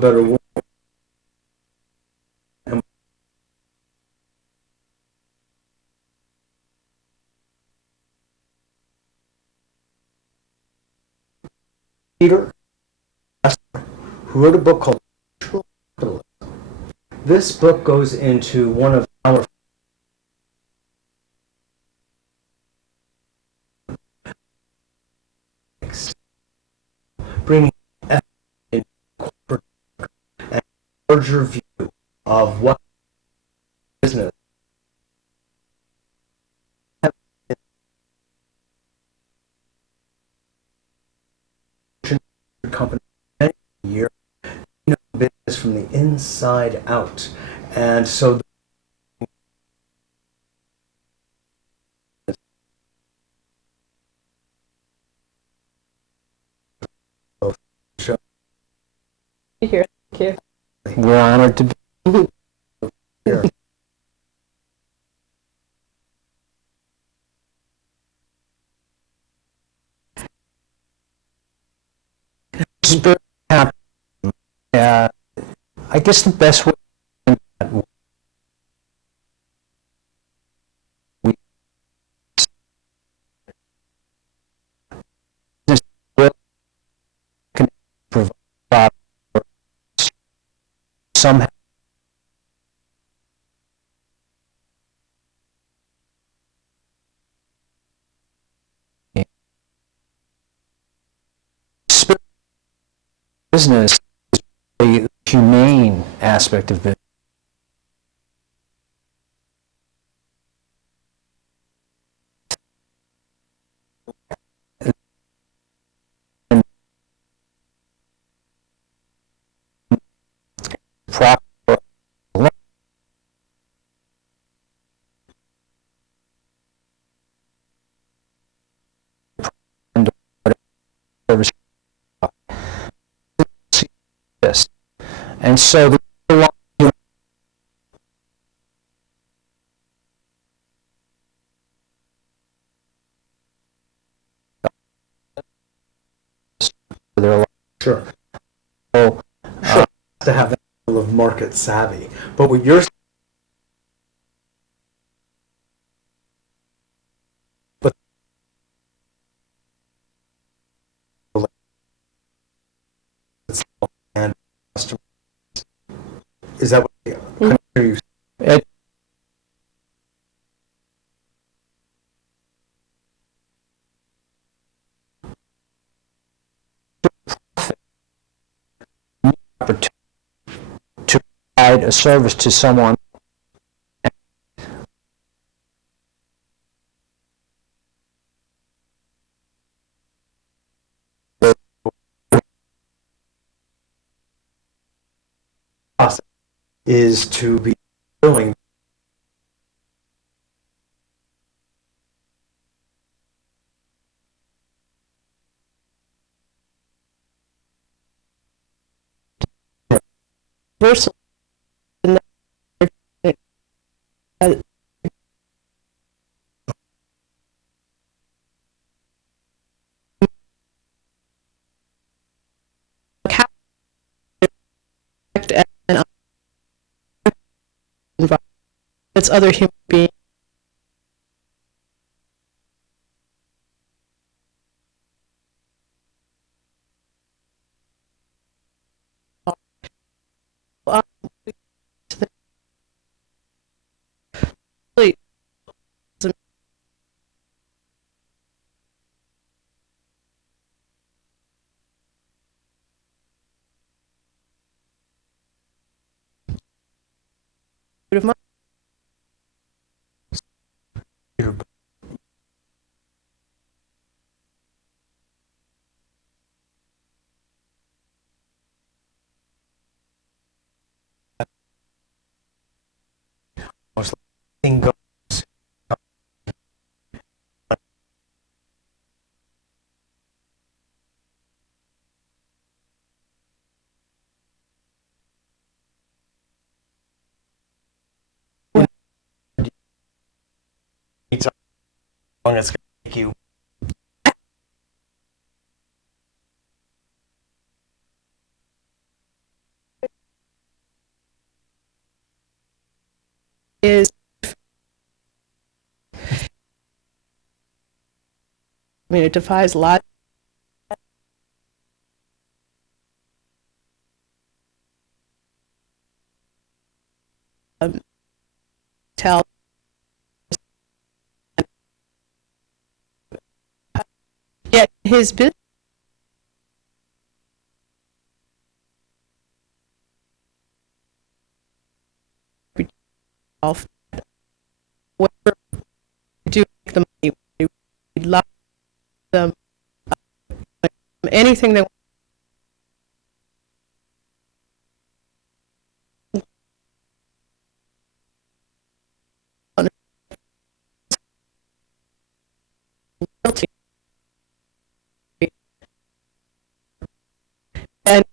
better world. And Peter Wessler, who wrote a book called Capitalism. This book goes into one of our bringing in corporate and a larger view of what business company year, business from the inside out, and so Here, thank you. we're honored to be here. Spirit happy. I guess the best way we can provide somehow business is the humane aspect of business. Proper service, and so the sure. So, sure. To have that level of market savvy, but what you're and customers, is that what you it, opportunity to provide a service to someone is to be willing Versal. It's other human beings. goes long as it's going to take you is, I mean, it defies logic. Tell yet his business whatever we do make the money, we love them, anything they want guilty. And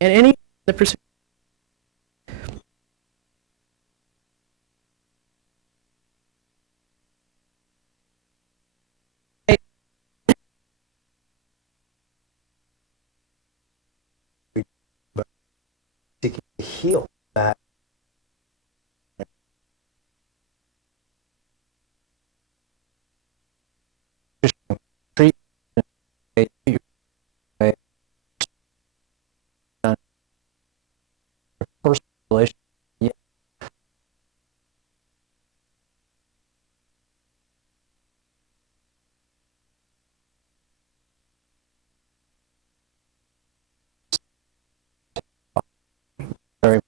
any the pursuit Seeking to heal that. Treat personal relationship. Yeah. Very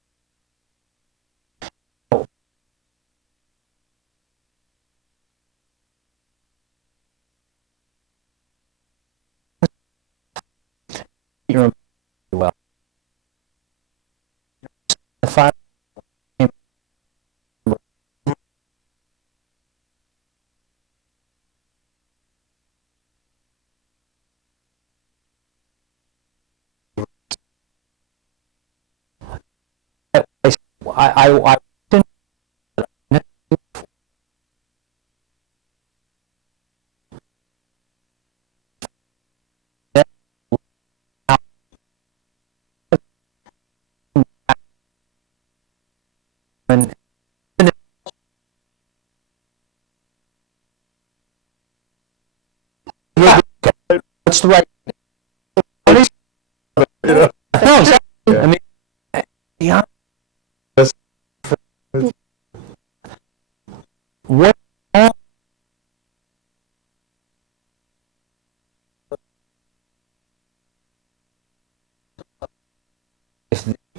you remember well. If I I didn't and what's the right? No, exactly. I mean, yeah. What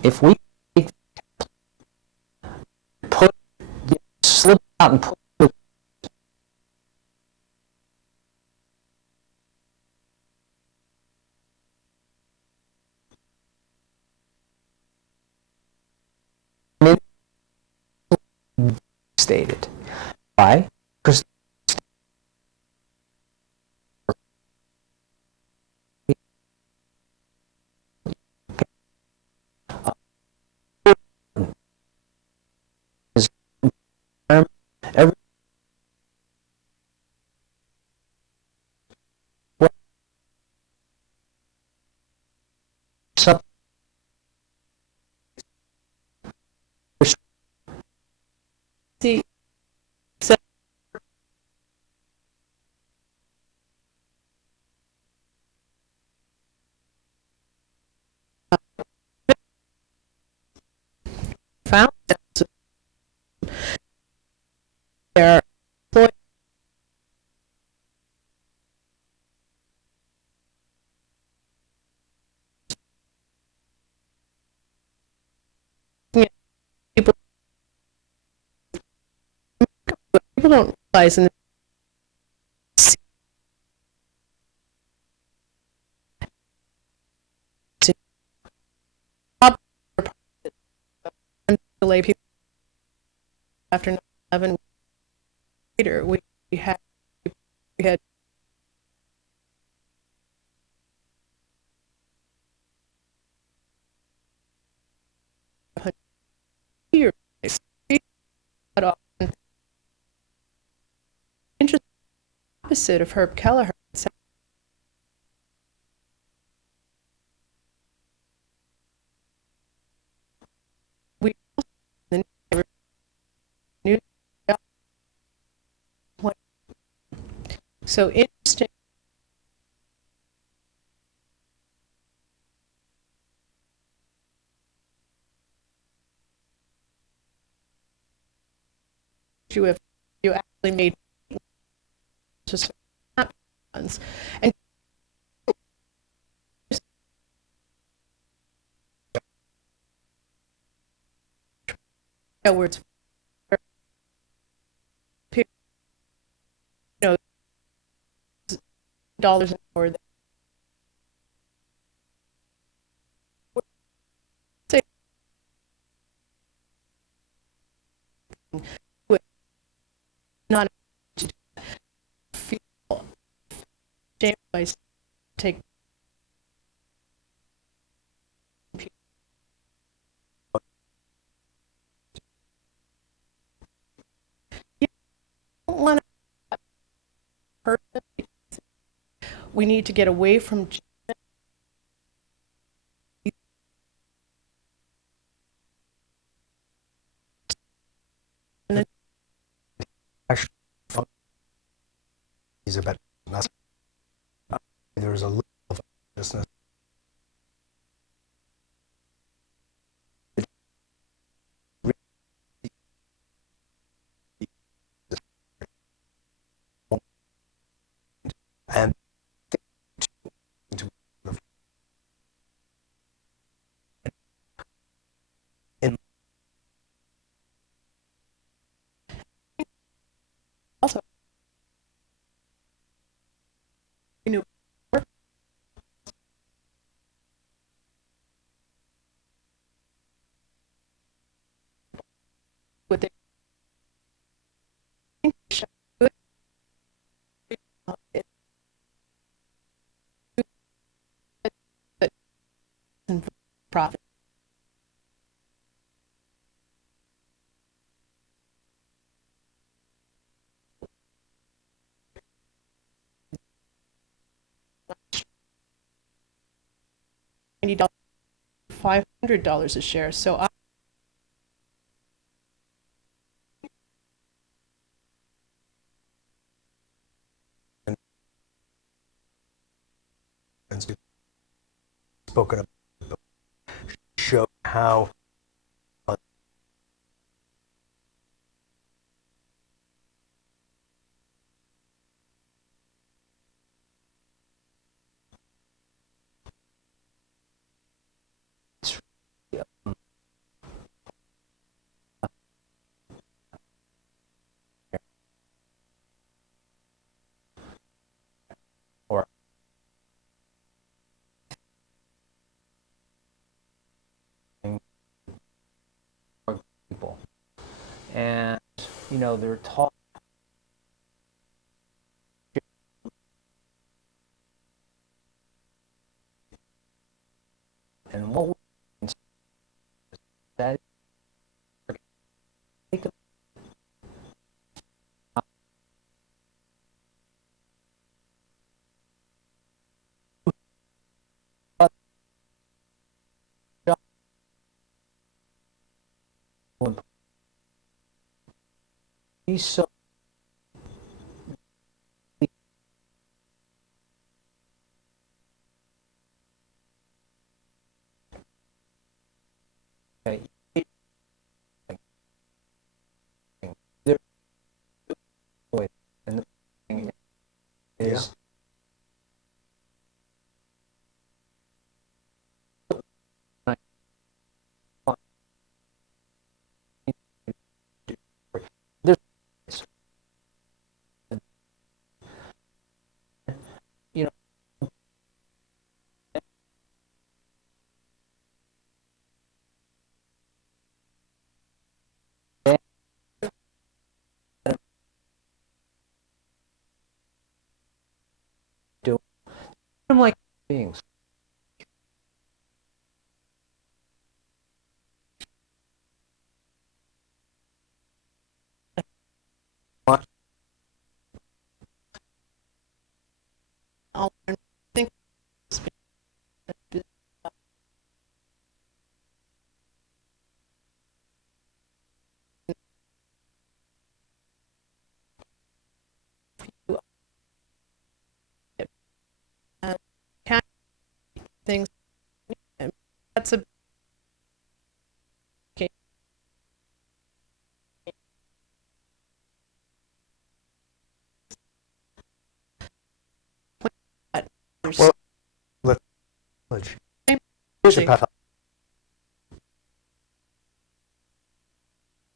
if we put slip out and put stated? Why? Because every something see so found that their employees people people don't realize in the delay people after 9/11 later we had we had years cut off. Interesting opposite of Herb Kelleher. We the new so interesting. You actually made just ones and words, you know, dollars an hour. Say not feel shame by take you don't want to person. We need to get away from Actually, is about there's a little of business. And in also you know with it profit. $90, $500 a share. So I spoken about show how or people, and they're taught and what that he's so okay, there and the thing is there's you know do I'm like beings Well, let's here's a path.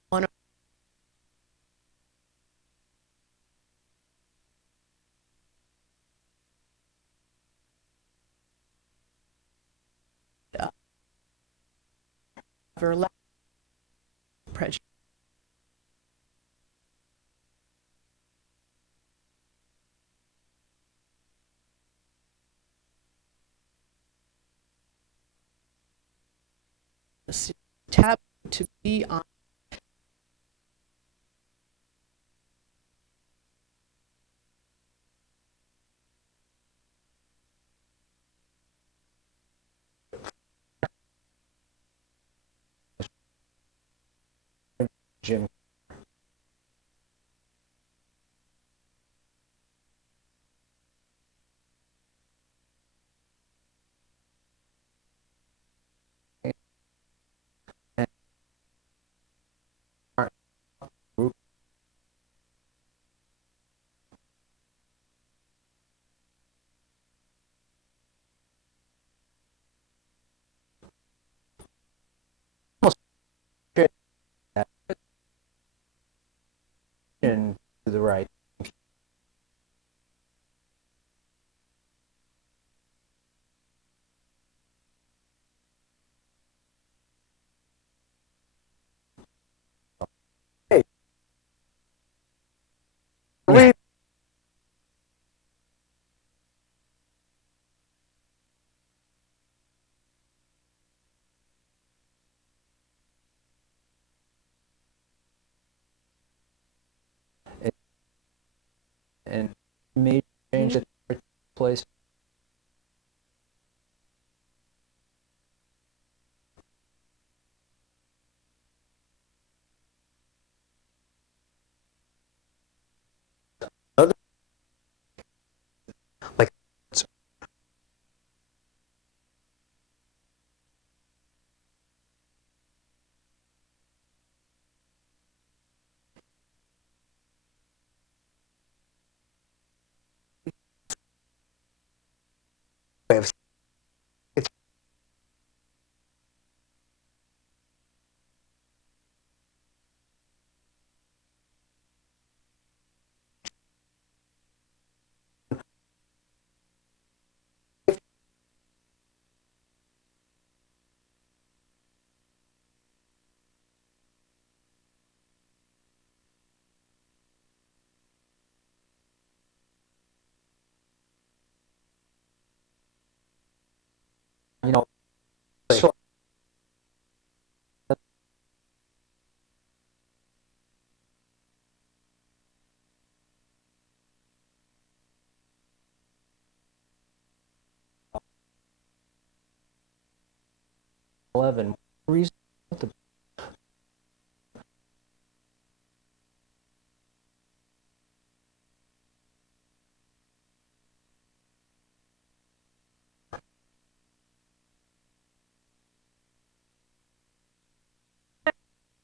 One over prejudice. Tap to be on Jim. And our group almost fit that to the right. Hey, read it and made change that took place. Other, like, You know, so 11 reason to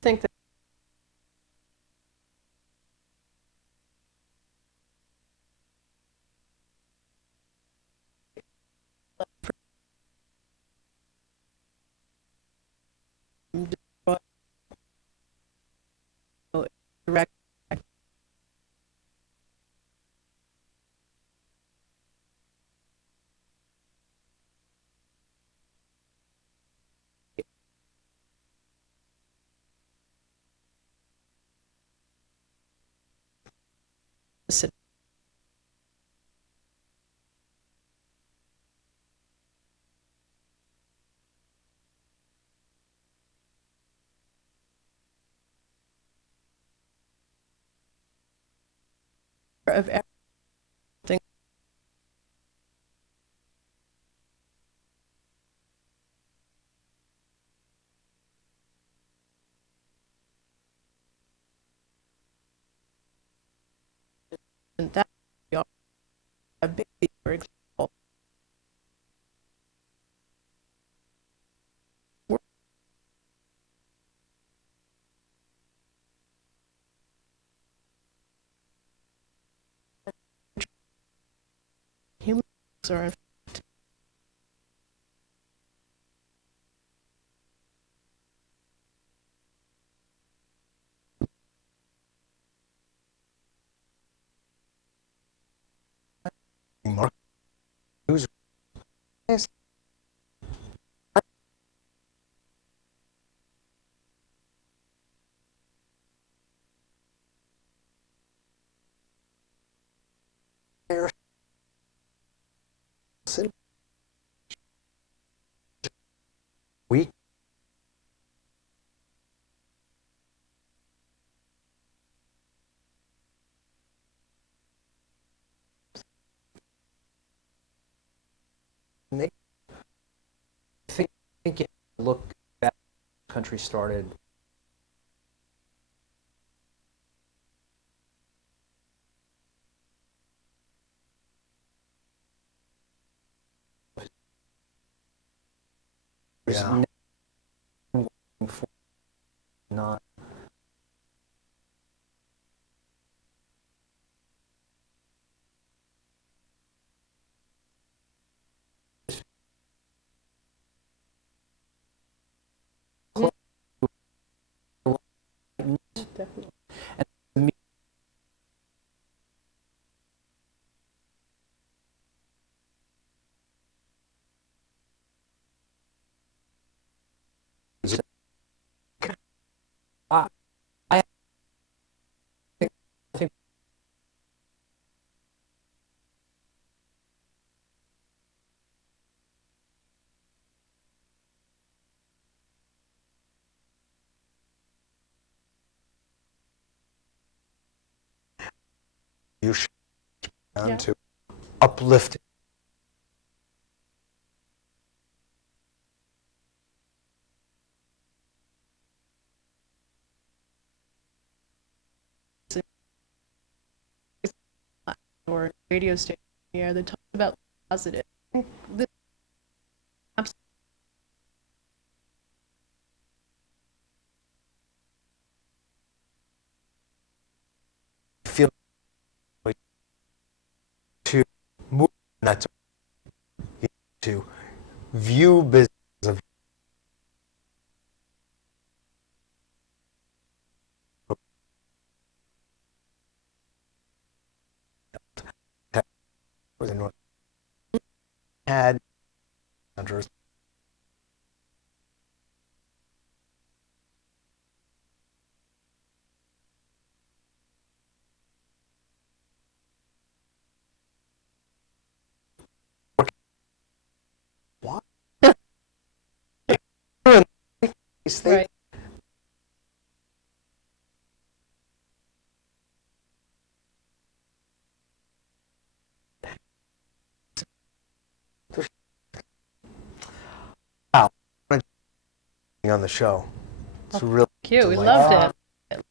think that direct of everything and that we are a baby, for example. We're humans are Who's weak? I think you look back, the country started. There's Yeah. no working for not. Definitely. And the me- I I think You should down Yeah. to uplifting. Or radio station here that talks about positive. This Feel to move, not to view business of had hunters. What? These things right. on the show. It's really Cute. We delightful. loved it.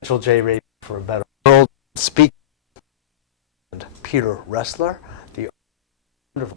Mitchell J. Rape for a Better World. Speak and Peter Wessler, the wonderful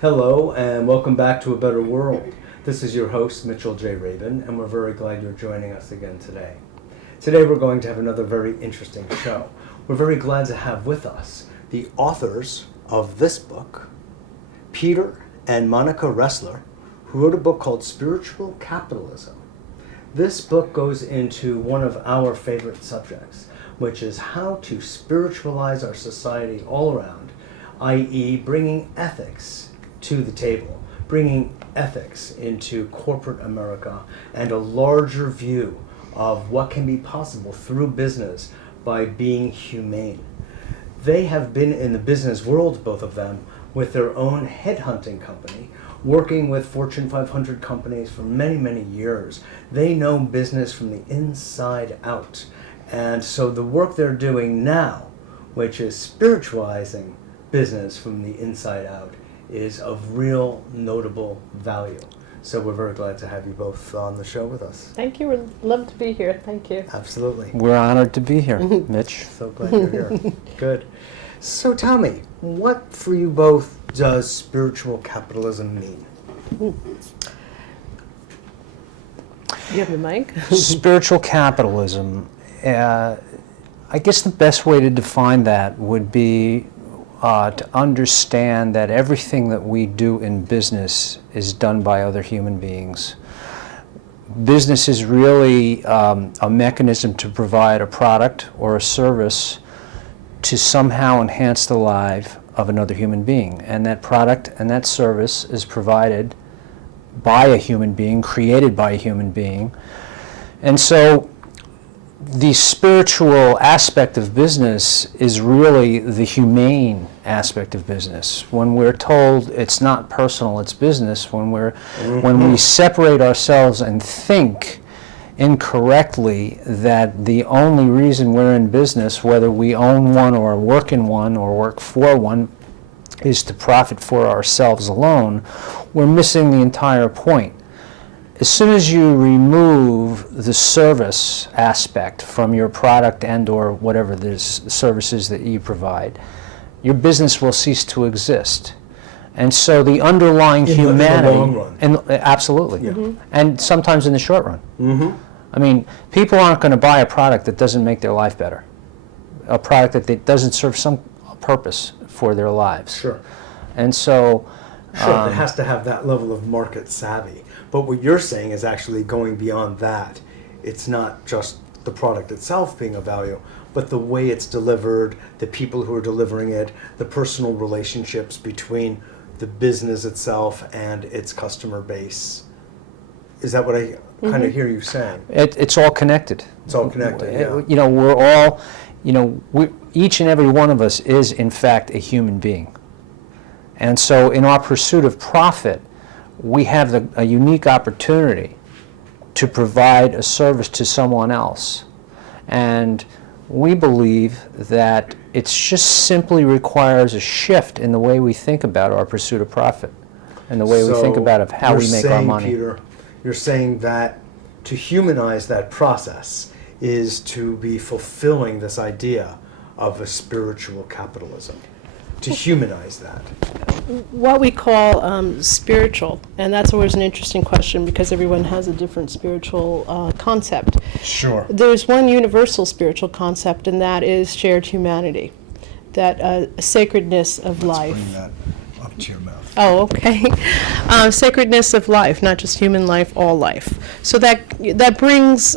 Hello, and welcome back to A Better World. This is your host, Mitchell J. Rabin, and we're very glad you're joining us again today. Today we're going to have another very interesting show. We're very glad to have with us the authors of this book, Peter and Monica Wessler, who wrote a book called Spiritual Capitalism. This book goes into one of our favorite subjects, which is how to spiritualize our society all around, i.e. bringing ethics to the table, bringing ethics into corporate America and a larger view of what can be possible through business by being humane. They have been in the business world, both of them, with their own headhunting company, working with Fortune 500 companies for many, many years. They know business from the inside out. And so the work they're doing now, which is spiritualizing business from the inside out, is of real notable value. So we're very glad to have you both on the show with us. Thank you. We'd love to be here. Thank you. Absolutely. We're honored to be here, Mitch. So glad you're here. Good. So tell me, what for you both does spiritual capitalism mean? You have the mic? Spiritual capitalism, I guess the best way to define that would be to understand that everything that we do in business is done by other human beings. Business is really a mechanism to provide a product or a service to somehow enhance the life of another human being. And that product and that service is provided by a human being, created by a human being. And so the spiritual aspect of business is really the humane aspect of business. When we're told it's not personal, it's business, when we separate ourselves and think incorrectly that the only reason we're in business, whether we own one or work in one or work for one, is to profit for ourselves alone, we're missing the entire point. As soon as you remove the service aspect from your product and or whatever the services that you provide, your business will cease to exist. And so the underlying humanity... In the long run. Absolutely. Yeah. And sometimes in the short run. I mean, people aren't going to buy a product that doesn't make their life better, a product that doesn't serve some purpose for their lives. Sure. And so... Sure, it has to have that level of market savvy. But what you're saying is actually going beyond that. It's not just the product itself being of value, but the way it's delivered, the people who are delivering it, the personal relationships between the business itself and its customer base. Is that what I kind of hear you saying? It's all connected. It's all connected, yeah. You know, we're all, each and every one of us is, in fact, a human being. And so in our pursuit of profit, we have a unique opportunity to provide a service to someone else. And we believe that it just simply requires a shift in the way we think about our pursuit of profit and the way we think about how we make our money. Peter, you're saying that to humanize that process is to be fulfilling this idea of a spiritual capitalism. To humanize that. What we call spiritual, and that's always an interesting question because everyone has a different spiritual concept. Sure. There's one universal spiritual concept, and that is shared humanity, that sacredness of life. Bring that up to your mouth. Oh, okay. Sacredness of life, not just human life, all life. So that brings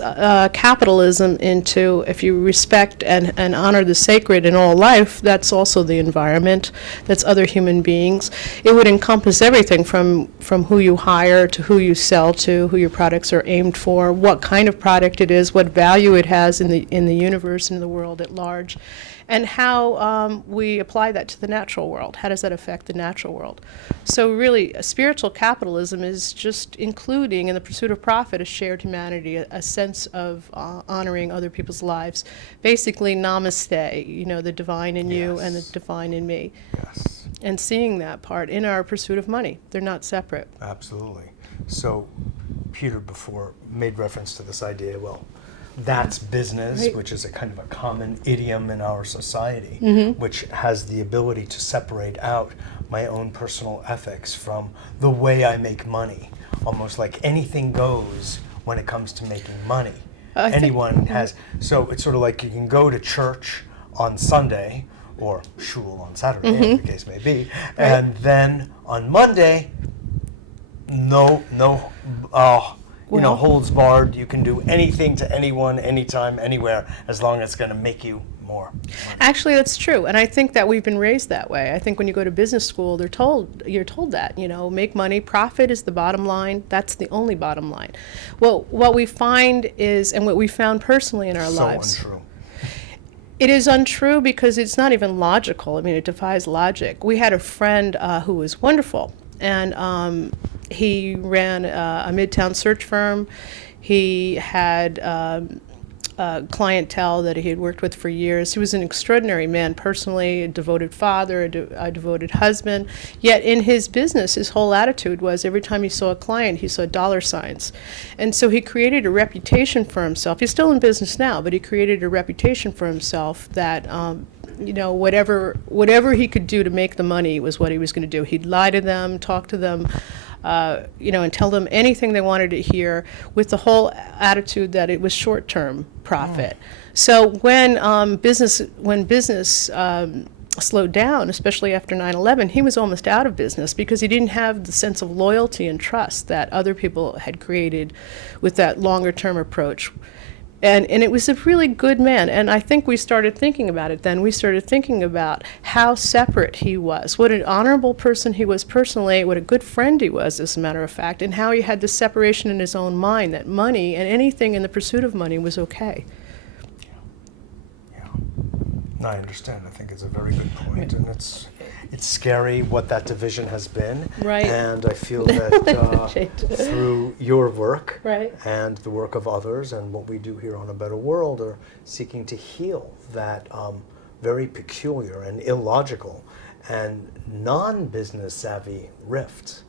capitalism into, if you respect and honor the sacred in all life, that's also the environment, that's other human beings. It would encompass everything from who you hire to who you sell to, who your products are aimed for, what kind of product it is, what value it has in the universe and in the world at large, and how we apply that to the natural world. How does that affect the natural world? So really, spiritual capitalism is just including in the pursuit of profit a shared humanity, a sense of honoring other people's lives. Basically, namaste, the divine in you and the divine in me. Yes. And seeing that part in our pursuit of money. They're not separate. Absolutely. So Peter before made reference to this idea, well, that's business, Right. which is a kind of a common idiom in our society, which has the ability to separate out my own personal ethics from the way I make money. Almost like anything goes when it comes to making money. I think- Anyone has, so it's sort of like you can go to church on Sunday, or shul on Saturday, as the case may be, and then on Monday, no, Well- holds barred. You can do anything to anyone, anytime, anywhere, as long as it's going to make you more money. Actually, that's true, and I think that we've been raised that way. I think when you go to business school, you're told that, make money, profit is the bottom line. That's the only bottom line. Well, what we find is, and what we found personally in our lives, So untrue. it is untrue because it's not even logical. I mean, it defies logic. We had a friend who was wonderful, and he ran a midtown search firm. He had clientele that he had worked with for years. He was an extraordinary man personally, a devoted father, a devoted husband. Yet in his business, his whole attitude was every time he saw a client, he saw dollar signs. And so he created a reputation for himself. He's still in business now, but he created a reputation for himself that whatever he could do to make the money was what he was going to do. He'd lie to them, talk to them, and tell them anything they wanted to hear, with the whole attitude that it was short-term profit. So when business slowed down, especially after 9/11, he was almost out of business because he didn't have the sense of loyalty and trust that other people had created with that longer-term approach. And it was a really good man. And I think we started thinking about it then. We started thinking about how separate he was, what an honorable person he was personally, what a good friend he was, as a matter of fact, and how he had this separation in his own mind that money and anything in the pursuit of money was okay. Yeah. No, I understand. I think it's a very good point, and it's scary what that division has been. Right. And I feel that Changes. through your work Right. and the work of others and what we do here on A Better World are seeking to heal that very peculiar and illogical and non-business savvy rift.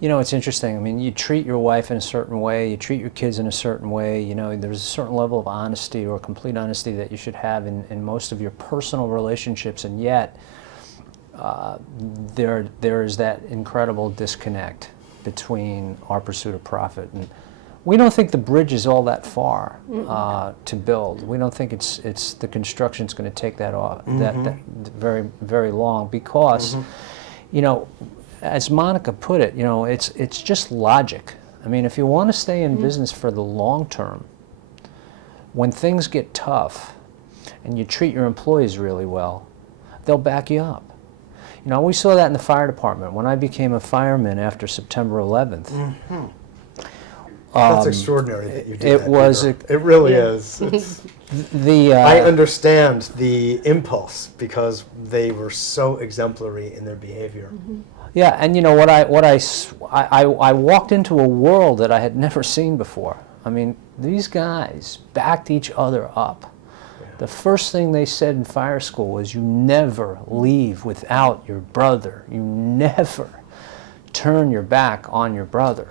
It's interesting. I mean, you treat your wife in a certain way, you treat your kids in a certain way. There's a certain level of honesty or complete honesty that you should have in most of your personal relationships, and yet there is that incredible disconnect between our pursuit of profit. And we don't think the bridge is all that far to build. We don't think it's the construction's going to take that very, very long because, as Monica put it, it's just logic. I mean, if you want to stay in business for the long term, when things get tough and you treat your employees really well, they'll back you up. We saw that in the fire department. When I became a fireman after September 11th, That's extraordinary that you did it that, was Peter. It really is. It's, I understand the impulse because they were so exemplary in their behavior. Yeah, and I walked into a world that I had never seen before. I mean, these guys backed each other up. The first thing they said in fire school was, you never leave without your brother. You never turn your back on your brother.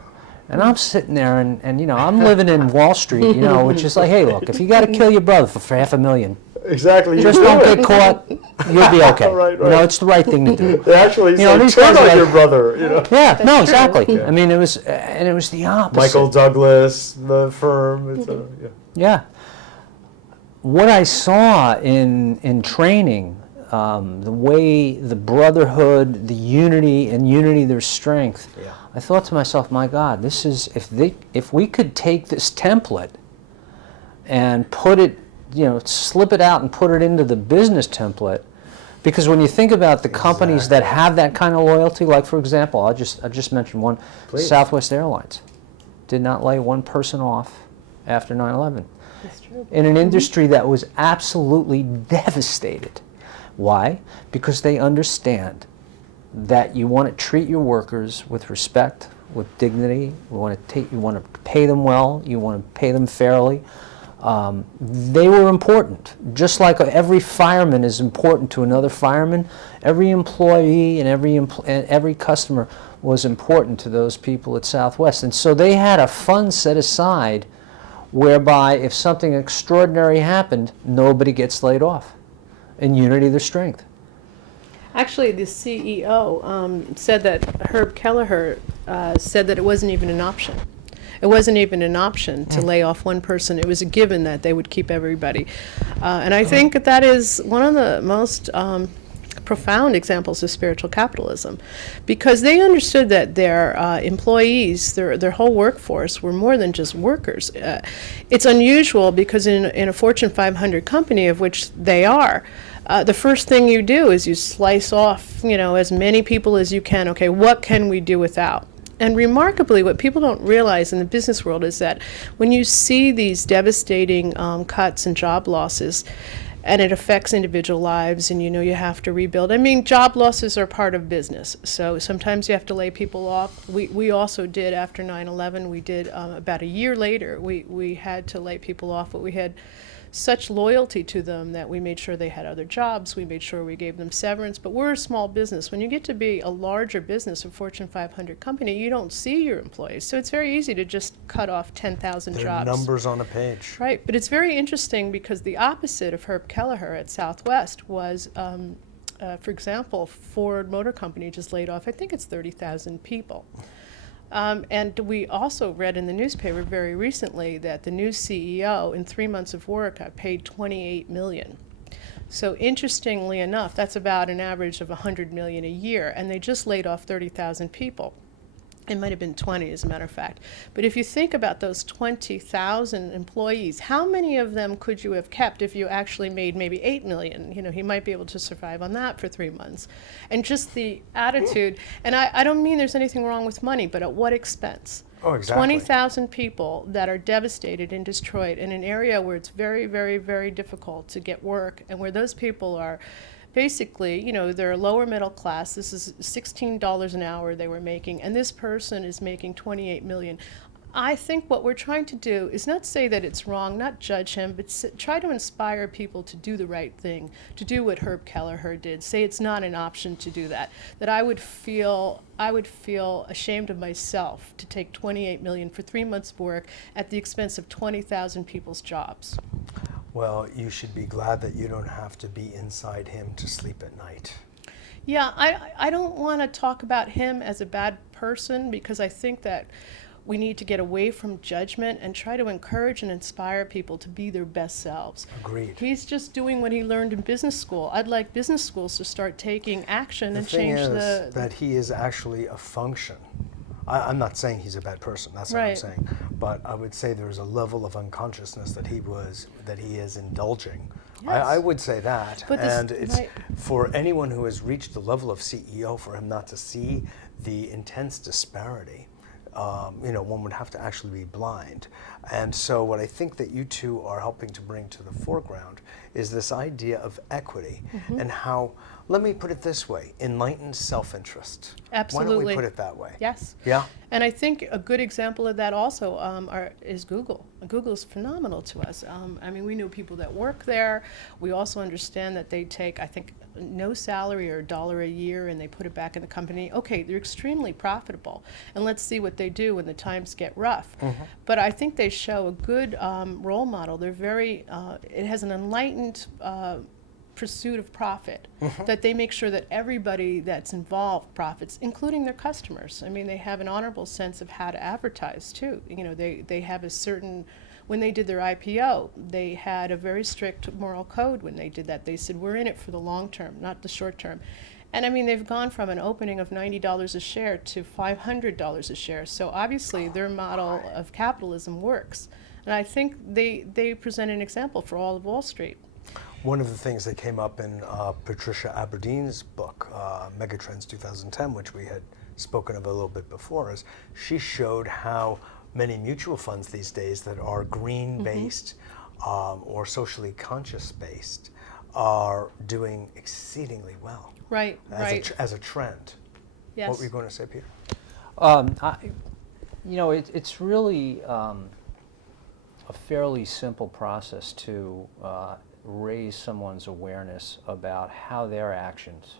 And I'm sitting there and I'm living in Wall Street, which is like, hey, look, if you got to kill your brother for $500,000, Exactly. just don't get caught, you'll be okay. Right. It's the right thing to do. They actually say, these turn guys on are your like- brother. Yeah, no, exactly. Yeah. I mean, it was the opposite. Michael Douglas, the firm. It's yeah. Yeah. What I saw in training, the way the brotherhood, the unity, and unity there's strength, Yeah. I thought to myself, my God, this is if we could take this template and put it, slip it out and put it into the business template, because when you think about the companies that have that kind of loyalty, like for example, I just mentioned one, Please. Southwest Airlines did not lay one person off after 9/11. That's true. In an industry that was absolutely devastated. Why? Because they understand that you want to treat your workers with respect, with dignity. You want to pay them well. You want to pay them fairly. They were important. Just like every fireman is important to another fireman, every employee and every customer was important to those people at Southwest. And so they had a fund set aside whereby if something extraordinary happened, nobody gets laid off. In unity, there's strength. Actually, the CEO said that Herb Kelleher said that it wasn't even an option. It wasn't even an option to lay off one person. It was a given that they would keep everybody. And I think that is one of the most profound examples of spiritual capitalism, because they understood that their employees, their whole workforce, were more than just workers. It's unusual because in a Fortune 500 company, of which they are, the first thing you do is you slice off, as many people as you can. Okay, what can we do without? And remarkably, what people don't realize in the business world is that when you see these devastating cuts and job losses, and it affects individual lives, and you have to rebuild. I mean, job losses are part of business, so sometimes you have to lay people off. We also did after 9/11. We did about a year later. We had to lay people off, but we had such loyalty to them that we made sure they had other jobs. We made sure we gave them severance. But we're a small business. When you get to be a larger business, a Fortune 500 company, you don't see your employees. So it's very easy to just cut off 10,000 jobs. There are numbers on a page. Right. But it's very interesting because the opposite of Herb Kelleher at Southwest was, for example, Ford Motor Company just laid off, I think it's 30,000 people. And we also read in the newspaper very recently that the new CEO, in 3 months of work, got paid $28 million. So interestingly enough, that's about an average of $100 million a year, and they just laid off 30,000 people. It might have been 20, as a matter of fact. But if you think about those 20,000 employees, how many of them could you have kept if you actually made maybe $8 million? He might be able to survive on that for 3 months. And just the attitude, and I don't mean there's anything wrong with money, but at what expense? Oh, exactly. 20,000 people that are devastated and destroyed in an area where it's very, very, very difficult to get work, and where those people are basically, they're lower middle class. This is $16 an hour they were making, and this person is making $28 million. I think what we're trying to do is not say that it's wrong, not judge him, but try to inspire people to do the right thing, to do what Herb Kelleher did. Say it's not an option to do that. That I would feel ashamed of myself to take $28 million for 3 months of work at the expense of 20,000 people's jobs. Well, you should be glad that you don't have to be inside him to sleep at night. Yeah, I don't want to talk about him as a bad person, because I think that we need to get away from judgment and try to encourage and inspire people to be their best selves. Agreed. He's just doing what he learned in business school. I'd like business schools to start taking action and change The thing is that he is actually a function. I'm not saying he's a bad person, that's what I'm saying. But I would say there's a level of unconsciousness that he is indulging. Yes. I would say that. But this, and it's for anyone who has reached the level of CEO, for him not to see the intense disparity, one would have to actually be blind. And so what I think that you two are helping to bring to the foreground is this idea of equity and how, let me put it this way, enlightened self-interest. Absolutely. Why don't we put it that way? Yes. Yeah? And I think a good example of that also is Google. Google is phenomenal to us. We know people that work there. We also understand that they take, I think, no salary or $1 a year, and they put it back in the company. Okay, they're extremely profitable. And let's see what they do when the times get rough. But I think they show a good role model. They're very, it has an enlightened pursuit of profit, that they make sure that everybody that's involved profits, including their customers. I mean, they have an honorable sense of how to advertise too. They have a certain, when they did their IPO, they had a very strict moral code when they did that. They said, we're in it for the long term, not the short term. And I mean, they've gone from an opening of $90 a share to $500 a share. So obviously their model of capitalism works. And I think they present an example for all of Wall Street. One of the things that came up in Patricia Aberdeen's book, Megatrends 2010, which we had spoken of a little bit before, is she showed how many mutual funds these days that are green-based or socially conscious-based are doing exceedingly well. Right, as a trend. Yes. What were you going to say, Peter? It's really a fairly simple process to raise someone's awareness about how their actions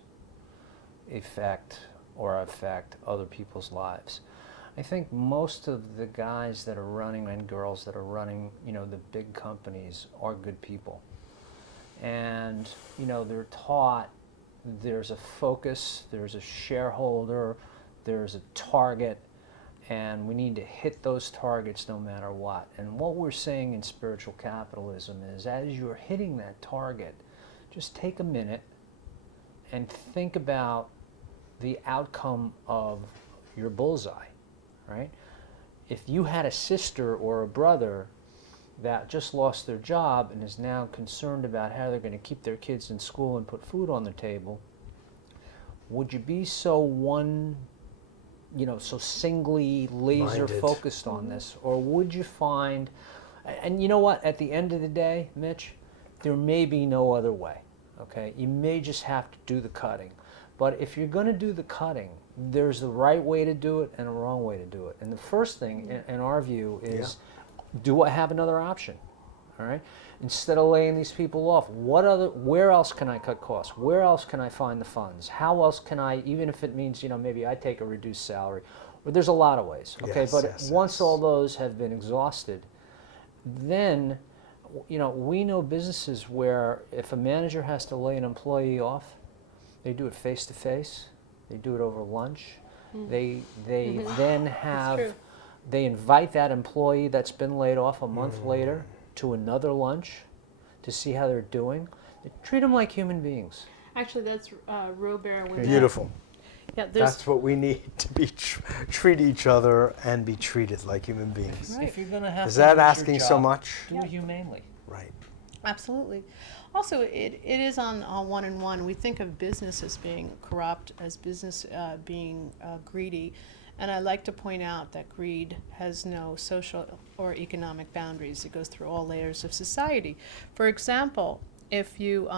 affect other people's lives. I think most of the guys that are running and girls that are running, the big companies are good people. And, they're taught there's a focus, there's a shareholder, there's a target, and we need to hit those targets no matter what. And what we're saying in spiritual capitalism is, as you're hitting that target, just take a minute and think about the outcome of your bullseye, right? If you had a sister or a brother that just lost their job and is now concerned about how they're going to keep their kids in school and put food on the table, would you be so so singly laser focused on this? Or would you find, and you know what, at the end of the day, Mitch, there may be no other way, okay? You may just have to do the cutting. But if you're going to do the cutting, there's the right way to do it and a wrong way to do it. And the first thing, in our view, is, do I have another option? All right? Instead of laying these people off, where else can I cut costs? Where else can I find the funds? How else can I, even if it means, maybe I take a reduced salary, or there's a lot of ways, okay? Once all those have been exhausted, then, we know businesses where if a manager has to lay an employee off, they do it face to face, they do it over lunch, they then have, they invite that employee that's been laid off a month later to another lunch to see how they're doing. They treat them like human beings. Actually, that's Robert. Beautiful. Yeah, that's what we need to be treat each other and be treated like human beings. Right. If you're going to have Is to that do your asking so job, much? do it humanely. Right. Absolutely. Also, it is on one-on-one. We think of business as being corrupt, as business being greedy. And I like to point out that greed has no social or economic boundaries. It goes through all layers of society. For example, if you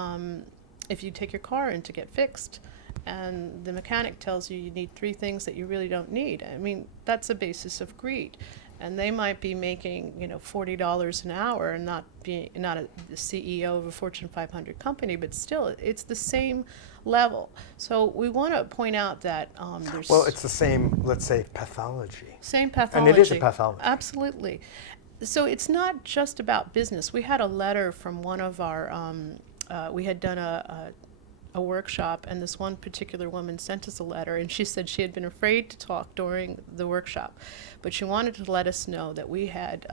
take your car in to get fixed, and the mechanic tells you need 3 things that you really don't need, I mean, that's a basis of greed. And they might be making, $40 an hour and not the CEO of a Fortune 500 company, but still, it's the same level. So we want to point out that there's... Well, it's the same, let's say, pathology. Same pathology. And it is a pathology. Absolutely. So it's not just about business. We had a letter from one of our... we had done a workshop, and this one particular woman sent us a letter, and she said she had been afraid to talk during the workshop, but she wanted to let us know that we had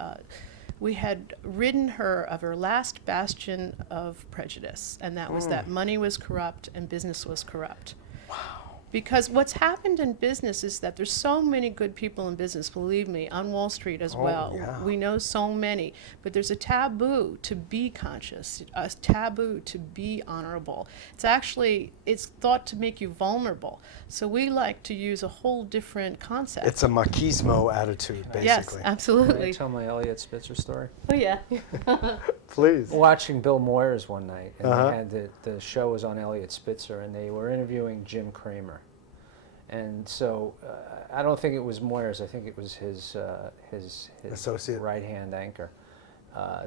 ridden her of her last bastion of prejudice, and that was that money was corrupt and business was corrupt. Wow. Because what's happened in business is that there's so many good people in business, believe me, on Wall Street as well. Yeah. We know so many, but there's a taboo to be conscious, a taboo to be honorable. It's thought to make you vulnerable. So we like to use a whole different concept. It's a machismo attitude, basically. Yes, absolutely. Can I tell my Elliot Spitzer story? Oh, yeah. Please. Watching Bill Moyers one night, and they had the show was on Elliot Spitzer, and they were interviewing Jim Cramer. And so I don't think it was Moyers. I think it was his associate, right-hand anchor.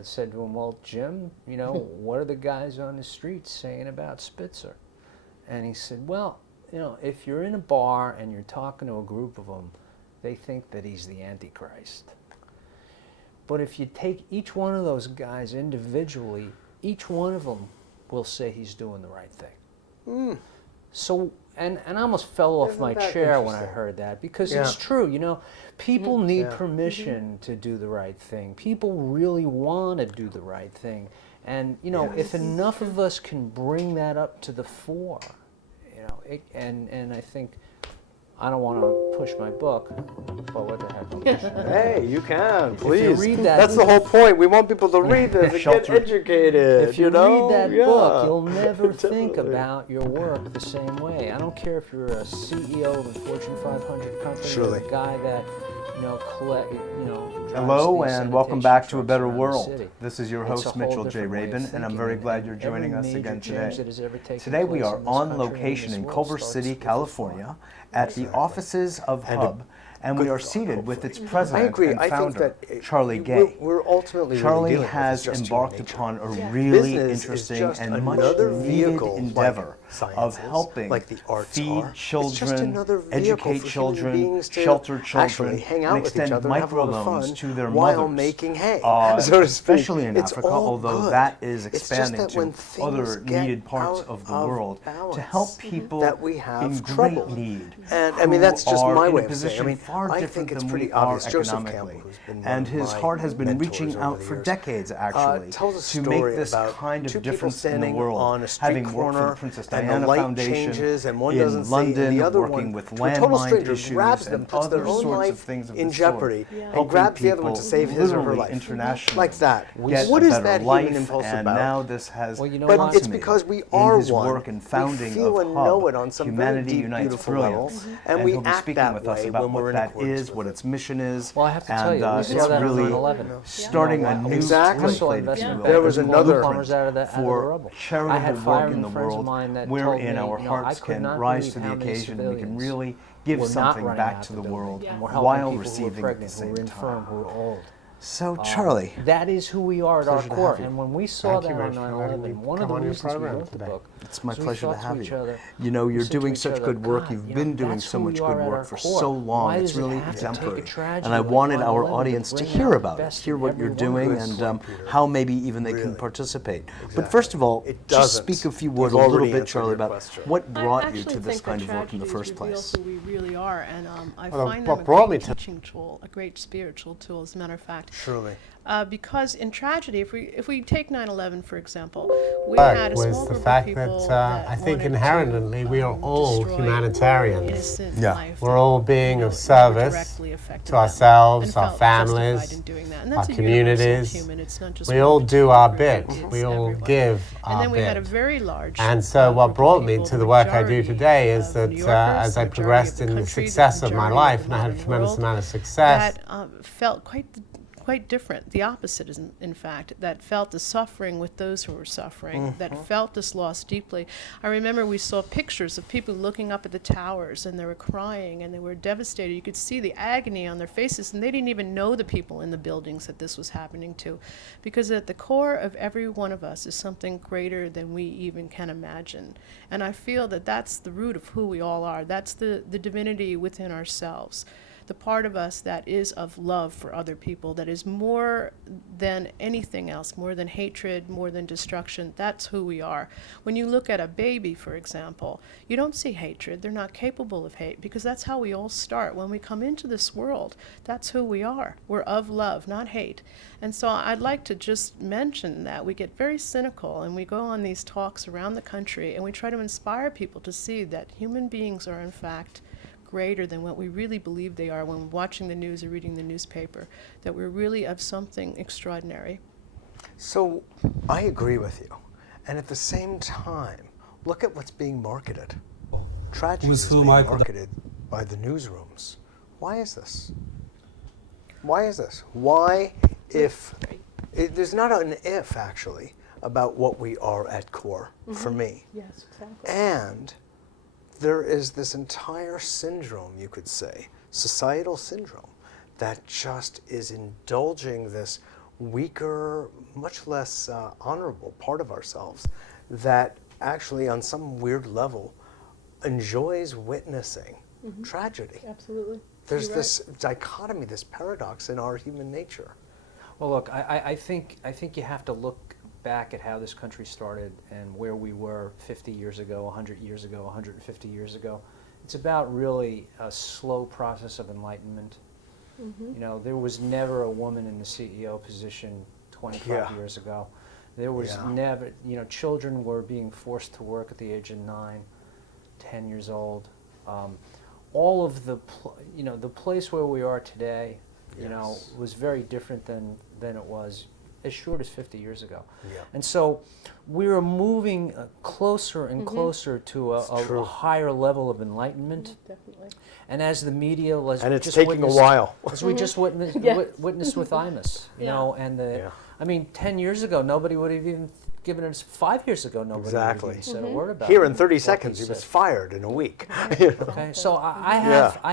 Said to him, "Well, Jim, what are the guys on the street saying about Spitzer?" And he said, "Well, if you're in a bar and you're talking to a group of them, they think that he's the Antichrist. But if you take each one of those guys individually, each one of them will say he's doing the right thing." So, and I almost fell off my chair when I heard that, because it's true, people need permission to do the right thing. People really want to do the right thing. And, if enough of us can bring that up to the fore, and I think, I don't want to push my book, but what the heck, I'm pushing it. Hey, you can, please. If you read that, that's the whole point. We want people to read this and get educated. If you read that book, you'll never think about your work the same way. I don't care if you're a CEO of a Fortune 500 company, or a guy that, Hello and welcome back to A Better World. This is your host, Mitchell J. Rabin, and I'm very glad you're joining us again today. Today we are on location in Culver City, California, at the offices of Hub, and we are seated with its president I agree. and I think founder, that Charlie Gay. we're ultimately Charlie really dealing has with just embarked human nature. upon a really Business is interesting just and much another needed vehicle, endeavor like sciences, of helping like the arts feed are. It's just children, another vehicle educate for human children, beings to shelter children, actually hang out and with each extend other and have a lot of microloans fun to their while mothers, making hay, so to speak. especially in It's Africa, all although good. that is It's just expanding that when to things other get needed parts out of the of world to balance, help people that we have in trouble. great need. And I mean, that's just who my are way in a of saying. I position mean, far I different think it's than pretty we are obvious. Joseph economically. Campbell, who's been And one of his my heart has been mentors reaching over out the for years, decades, actually, tells a to story make this about kind two of people difference in the standing world. on a street Having worked for corner, the Princess and Diana the light Foundation changes, and one in doesn't see, London, and the other working one, with to a total landmine stranger, issues grabs them, and puts their other own sorts life of things of in the sort, jeopardy, helping and grabs the other one to people save his or her literally life. internationally Like that. get What a is better that life, human impulse and about? now this has Well, you know But what? it's because we are in his one. work and founding we feel of and Hub, know it on some Humanity very deep, Unites beautiful Brilliance. level, and we he'll be act speaking that with us way about when what we're in that accordance is, with what it. its mission is. Well, I have to tell you, we it's saw that on really 9/11. starting a new Exactly. template, if you investment will, There was a another- plumbers out of the for rubble. charitable I had work firemen in the friends of world, mine that wherein told me, our you know, I hearts could can not rise believe to the how many occasion and we can civilians really give were not something running back out to the building world and were helping while people who were receiving at the pregnant, who same were infirm, time. who were old. So, Charlie, That is who we are at our Pleasure to core. have you. And when we saw Thank you that on very much for letting me 9/11, one of come the on your reasons we program wrote the today. book it's my was we pleasure to thought have each you. other- You know, we you're said to doing each such other, good work. "God, You've you been know, doing that's so who much we good are at our work for core. so Why long. It's does it really have to take a exemplary. tragedy And I like wanted our 9/11 to audience to bring hear out the about it, best hear in what you're every one of doing, us? and Peter. how maybe even they can Really. participate. But Exactly. first of all, It just doesn't. speak, if you would, You've a little already bit, answered Charlie, your about question. what I brought you actually to this think kind that of work in the tragedies first reveal place. who we really are, and I Well, find what them a brought me great to- teaching tool, a great spiritual tool, as a matter of fact. Truly. Because in tragedy, if we take 9/11 for example, we had a was small the group fact of people that I think wanted inherently to, we are all destroy humanitarians. innocent Yeah. life We're that, all being you know, of service directly affected to them, ourselves, and our felt families, justified in doing that. And our that's a universal communities. human. It's not just We one all do particular our group, bit. it's We all everyone. give And our then we had a bit. very large And so what group of brought me people, to the work I do majority today is of that New Yorkers, as the I majority progressed of the in the country, success of my majority life, the and I had a modern tremendous world, amount of success, that felt quite different. The opposite is, in fact, that felt the suffering with those who were suffering, that felt this loss deeply. I remember we saw pictures of people looking up at the towers, and they were crying, and they were devastated. You could see the agony on their faces, and they didn't even know the people in the buildings that this was happening to. Because at the core of every one of us is something greater than we even can imagine. And I feel that that's the root of who we all are. That's the divinity within ourselves. The part of us that is of love for other people, that is more than anything else, more than hatred, more than destruction. That's who we are. When you look at a baby, for example, you don't see hatred. They're not capable of hate, because that's how we all start. When we come into this world, that's who we are. We're of love, not hate. And so I'd like to just mention that we get very cynical, and we go on these talks around the country, and we try to inspire people to see that human beings are, in fact, greater than what we really believe they are when watching the news or reading the newspaper, that we're really of something extraordinary. So I agree with you. And at the same time, look at what's being marketed. Tragedy is being marketed by the newsrooms. Why is this? Why is this? Why, if there's not an if actually about what we are at core for me. Yes, exactly. And there is this entire syndrome, you could say, societal syndrome, that just is indulging this weaker, much less honorable part of ourselves that actually on some weird level enjoys witnessing tragedy. Absolutely. There's this dichotomy, this paradox in our human nature. Well, look, I think you have to look back at how this country started and where we were 50 years ago, 100 years ago, 150 years ago. It's about really a slow process of enlightenment. You know, there was never a woman in the CEO position 25 years ago. There was never, you know, children were being forced to work at the age of 9, 10 years old. All of the, you know, the place where we are today, you know, was very different than it was as short as 50 years ago. And so we are moving closer and closer to a higher level of enlightenment. Definitely. And as the media, And it's taking a while. as we just witnessed with Imus, you know, and I mean, 10 years ago, nobody would have even given us, 5 years ago, nobody would have even said a word about Here it. in 30 seconds, he was fired in a week. Okay, so I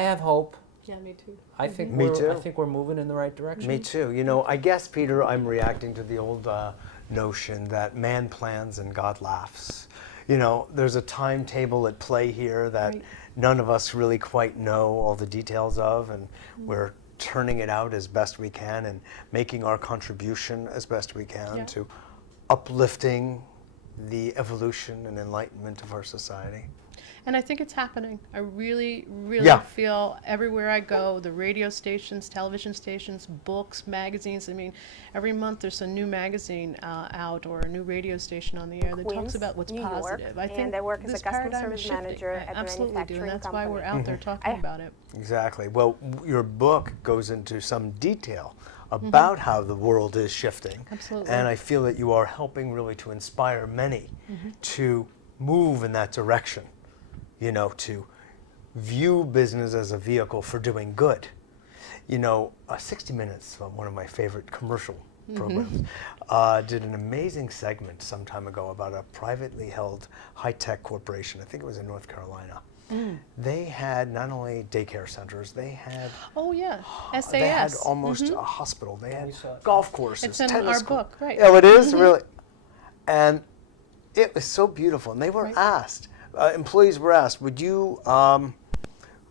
have hope. Yeah, me too. I think Me we're, too. I think we're moving in the right direction. Me too. You know, I guess, Peter, I'm reacting to the old notion that man plans and God laughs. You know, there's a timetable at play here that Right. none of us really quite know all the details of, and we're turning it out as best we can and making our contribution as best we can Yeah. to uplifting the evolution and enlightenment of our society. And I think it's happening. I really, really Yeah. feel everywhere I go, the radio stations, television stations, books, magazines. I mean, every month there's a new magazine out or a new radio station on the air that talks Queens, about what's New York, positive. I think and I work as a this customer paradigm service is shifting. manager I at the absolutely do, and manufacturing that's why we're company. out there talking about it. Exactly. Well, your book goes into some detail about how the world is shifting. Absolutely. And I feel that you are helping really to inspire many to move in that direction, you know, to view business as a vehicle for doing good. You know, 60 Minutes, one of my favorite commercial programs, did an amazing segment some time ago about a privately held high-tech corporation. I think it was in North Carolina. They had not only daycare centers, they had Oh yeah, SAS. they had almost a hospital. They had saw it. golf courses, It's in tennis our court- book, right. Oh, it is? Really? And it was so beautiful. And they were Right. asked, employees were asked, would you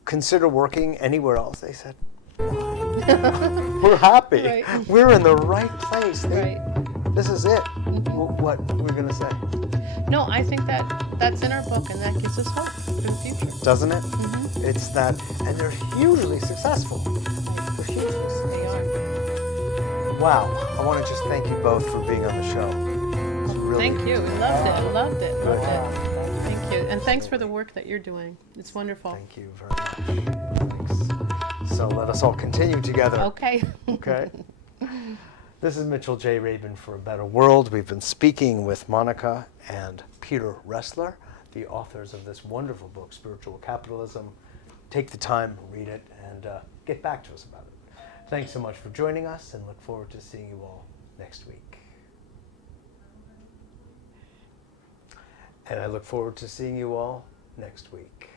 consider working anywhere else? They said, we're happy. Right. We're in the right place. Right. This is it. What we're going to say. No, I think that's in our book, and that gives us hope for the future. Doesn't it? It's that, and they're hugely successful. They're hugely successful. They are. Wow. I want to just thank you both for being on the show. It's really Thank you. We loved it. Loved it. Good. Loved it. Thank you. And thanks for the work that you're doing. It's wonderful. Thank you very much. Thanks. So let us all continue together. Okay. Okay. This is Mitchell J. Rabin for A Better World. We've been speaking with Monica and Peter Wessler, the authors of this wonderful book, Spiritual Capitalism. Take the time, read it, and get back to us about it. Thanks so much for joining us, and look forward to seeing you all next week. And I look forward to seeing you all next week.